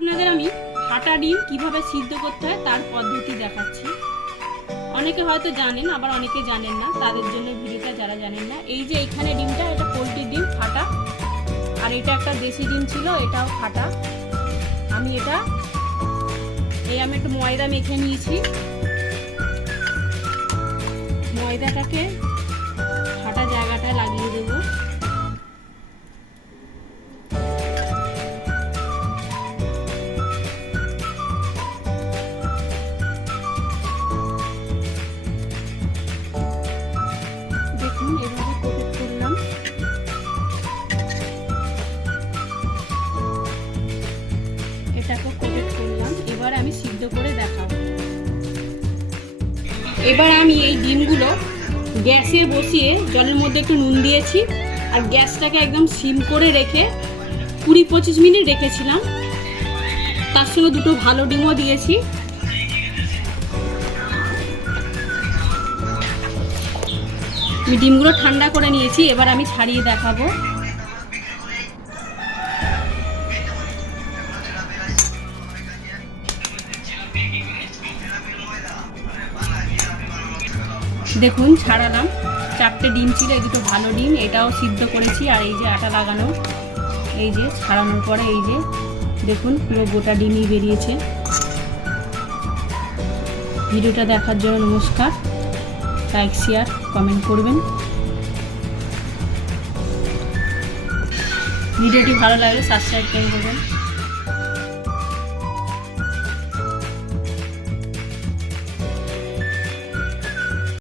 আপনাদের আমি ফাটা ডিম কীভাবে সিদ্ধ করতে হয় তার পদ্ধতি দেখাচ্ছি। অনেকে হয়তো জানেন, আবার অনেকে জানেন না, তাদের জন্য ভিডিওটা যারা জানেন না। এই যে এখানে ডিমটা, এটা পোলট্রির ডিম, ফাটা। আর এটা একটা দেশি ডিম ছিল, এটাও ফাটা। আমি এটা, এই আমি একটু ময়দা মেখে নিয়েছি। ময়দাটাকে দেখুন কোটেড করলাম। এটাকে করলাম। এবার আমি সিদ্ধ করে দেখাবো। এবার আমি এই ডিমগুলো গ্যাসে বসিয়ে জলের মধ্যে একটু নুন দিয়েছি আর গ্যাসটাকে একদম সিম করে রেখে কুড়ি পঁচিশ মিনিট রেখেছিলাম। তার সঙ্গে দুটো ভালো ডিমও দিয়েছি। আমি ডিমগুলো ঠান্ডা করে নিয়েছি, এবার আমি ছাড়িয়ে দেখাবো। দেখুন, ছাড়ালাম। চারটে ডিম ছিল, এই দুটো ভালো ডিম, এটাও সিদ্ধ করেছি, আর এই যে আটা লাগানো, এই যে ছাড়ানোর পরে এই যে, দেখুন, পুরো গোটা ডিমই বেরিয়েছে। ভিডিওটা দেখার জন্য নমস্কার। লাইক শেয়ার কমেন্ট করবেন। ভিডিওটি ভালো লাগলে সাবস্ক্রাইব করে দেবেন।